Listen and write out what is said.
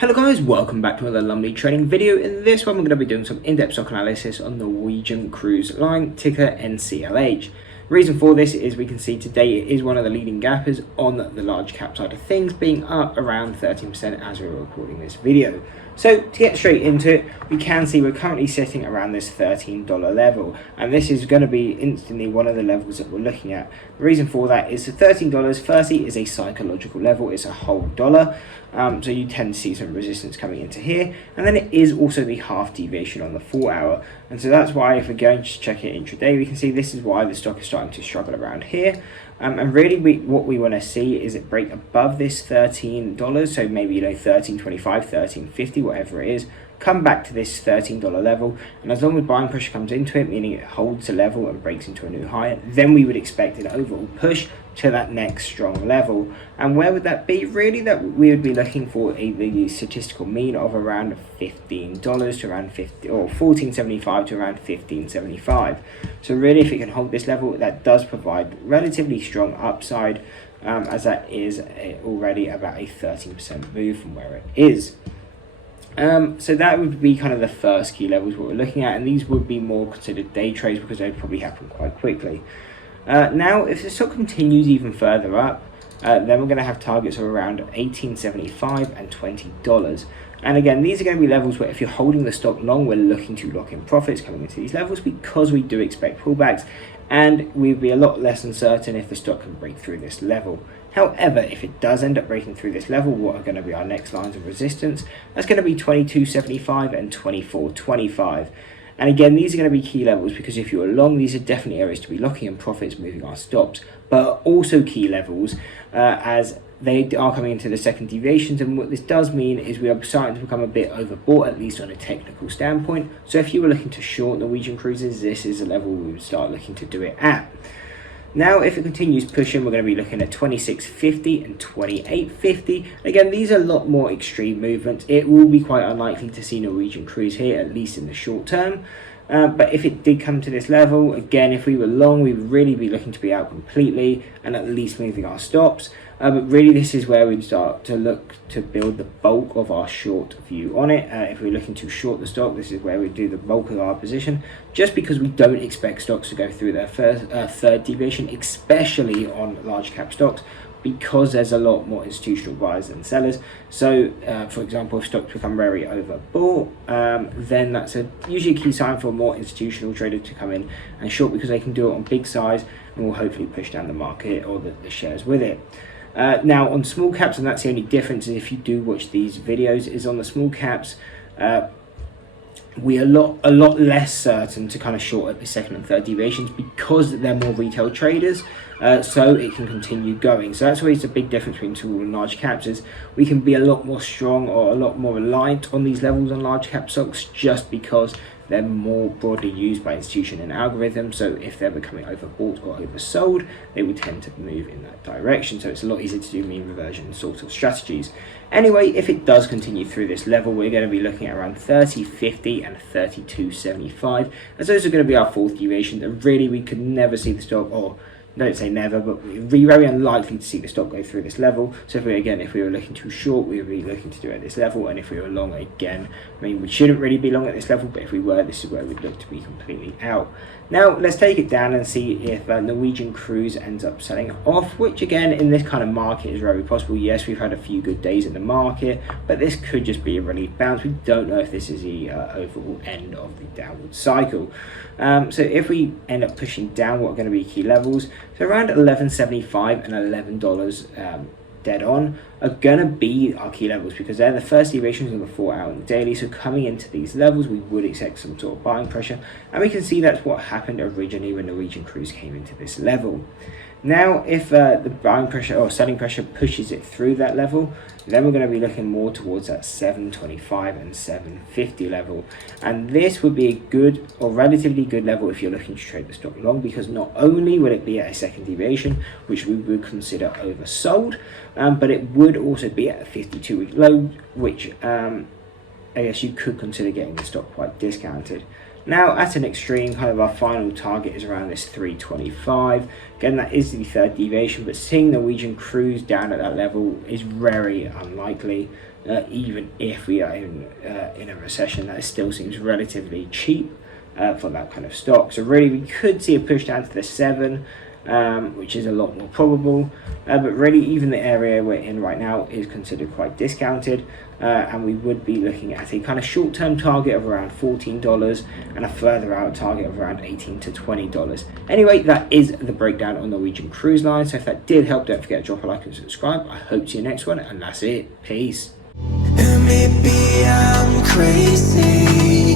Hello guys, welcome back to another lovely trading video. In this one we're going to be doing some in-depth stock analysis on the Norwegian cruise line, ticker NCLH. Reason for this is we can see today it is one of the leading gappers on the large cap side of things, being up around 13% as we're recording this video. So to get straight into it, we can see we're currently sitting around this $13 level, and this is going to be instantly one of the levels that we're looking at. The reason for that is the $13 firstly is a psychological level, it's a whole dollar, so you tend to see some resistance coming into here, and then it is also the half deviation on the 4 hour, and so that's why if we're going to check it intraday, we can see this is why the stock is starting to struggle around here. And really what we want to see is it break above this $13, so maybe $13.25, $13.50, whatever it is, come back to this $13 level, and as long as buying pressure comes into it, meaning it holds a level and breaks into a new high, then we would expect an overall push to that next strong level. And where would that be? Really, that we would be looking for the statistical mean of around $15 to around 50 or $14.75 to around $15.75. So really, if it can hold this level, that does provide relatively strong upside, as that is already about a 13% move from where it is. So that would be kind of the first key levels what we're looking at, and these would be more considered day trades because they probably happen quite quickly. Now, if the stock continues even further up, then we're going to have targets of around $18.75 and $20. And again, these are going to be levels where if you're holding the stock long, we're looking to lock in profits coming into these levels because we do expect pullbacks, and we'd be a lot less uncertain if the stock can break through this level. However, if it does end up breaking through this level, what are going to be our next lines of resistance? That's going to be $22.75 and $24.25. And again, these are going to be key levels because if you're long, these are definitely areas to be locking in profits, moving our stops, but also key levels as they are coming into the second deviations. And what this does mean is we are starting to become a bit overbought, at least on a technical standpoint. So if you were looking to short Norwegian cruises, this is a level we would start looking to do it at. Now, if it continues pushing, we're going to be looking at $26.50 and $28.50. Again, these are a lot more extreme movements. It will be quite unlikely to see Norwegian cruise here, at least in the short term. But if it did come to this level, again, if we were long, we would really be looking to be out completely and at least moving our stops. But really, this is where we'd start to look to build the bulk of our short view on it. If we're looking to short the stock, this is where we do the bulk of our position, just because we don't expect stocks to go through their third deviation, especially on large cap stocks, because there's a lot more institutional buyers than sellers. So, for example, if stocks become very overbought, then that's usually a key sign for a more institutional trader to come in and short, because they can do it on big size and will hopefully push down the market or the shares with it. Now on small caps, and that's the only difference if you do watch these videos, is on the small caps, we are a lot less certain to kind of short at the second and third deviations because they're more retail traders, so it can continue going. So that's always the big difference between small and large caps, is we can be a lot more strong or a lot more reliant on these levels on large cap stocks just because they're more broadly used by institution and algorithms. So if they're becoming overbought or oversold, they would tend to move in that direction. So it's a lot easier to do mean reversion sort of strategies. Anyway, if it does continue through this level, we're going to be looking at around $30.50 and $32.75, as those are going to be our fourth deviations. And really, we could never see the stock, or don't say never, but we'd be very unlikely to see the stock go through this level. So if we were looking to short, we would be looking to do it at this level, and if we were long, again, I mean, we shouldn't really be long at this level, but if we were, this is where we'd look to be completely out. Now, let's take it down and see if Norwegian cruise ends up selling off, which again, in this kind of market is very possible. Yes, we've had a few good days in the market, but this could just be a relief bounce. We don't know if this is the overall end of the downward cycle. So if we end up pushing down, what are going to be key levels? So around $11.75 and $11 dead on are going to be our key levels, because they're the first deviations on the 4 hour and the daily. So coming into these levels, we would expect some sort of buying pressure, and we can see that's what happened originally when Norwegian cruise came into this level. Now, if the buying pressure or selling pressure pushes it through that level, then we're going to be looking more towards that $7.25 and $7.50 level. And this would be a good or relatively good level if you're looking to trade the stock long, because not only would it be at a second deviation, which we would consider oversold, but it would also be at a 52-week low, which I guess you could consider getting the stock quite discounted. Now, at an extreme, kind of our final target is around this 325. Again, that is the third deviation, but seeing Norwegian cruise down at that level is very unlikely. even if we are in a recession. That still seems relatively cheap for that kind of stock. So really we could see a push down to the 7, which is a lot more probable, but really even the area we're in right now is considered quite discounted, and we would be looking at a kind of short-term target of around $14 and a further out target of around $18 to $20. Anyway, that is the breakdown on Norwegian Cruise Line. So if that did help, don't forget to drop a like and subscribe. I hope to see you next one, and that's it. Peace. And maybe I'm crazy,